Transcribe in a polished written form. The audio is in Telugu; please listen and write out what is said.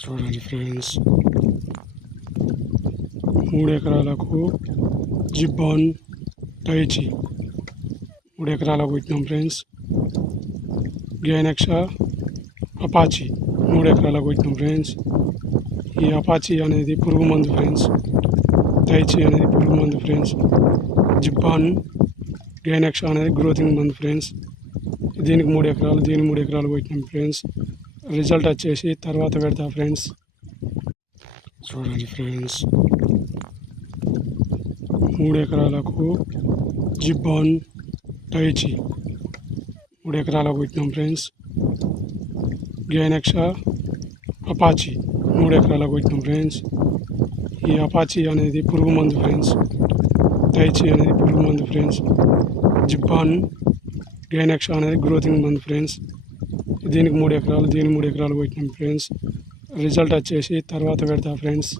చూడండి ఫ్రెండ్స్, 3 ఎకరాలకు జిబ్బాన్ టైచి 3 ఎకరాలకు పెట్టినాం ఫ్రెండ్స్. గైనెక్సా అపాచీ 3 ఎకరాలకు పెట్టినాం ఫ్రెండ్స్. ఈ అపాచీ అనేది పురుగు మందు ఫ్రెండ్స్. టైచి అనేది పురుగు మందు ఫ్రెండ్స్. జిబ్బాన్ గైనెక్సా అనేది గ్రోతింగ్ మందు ఫ్రెండ్స్. దీనికి 3 ఎకరాలు, దీనికి 3 ఎకరాలు పెట్టినాం ఫ్రెండ్స్. రిజల్ట్ వచ్చేసి తర్వాత పెడతా ఫ్రెండ్స్. చూడండి ఫ్రెండ్స్, 3 ఎకరాలకు జిబ్బాన్ టైచి 3 ఎకరాలకు పెట్టినాం ఫ్రెండ్స్. గైనెక్సా అపాచీ 3 ఎకరాలకు పెట్టినాం ఫ్రెండ్స్. ఈ అపాచీ అనేది పురుగు మందు ఫ్రెండ్స్. టైచి అనేది పురుగు మందు ఫ్రెండ్స్. జిబ్బాన్ గైనెక్సా అనేది గ్రోతింగ్ మందు ఫ్రెండ్స్. దీనికి 3 ఎకరాలు, దీనికి 3 ఎకరాలు పెట్టినాం ఫ్రెండ్స్. రిజల్ట్ వచ్చేసి తర్వాత పెడతా ఫ్రెండ్స్.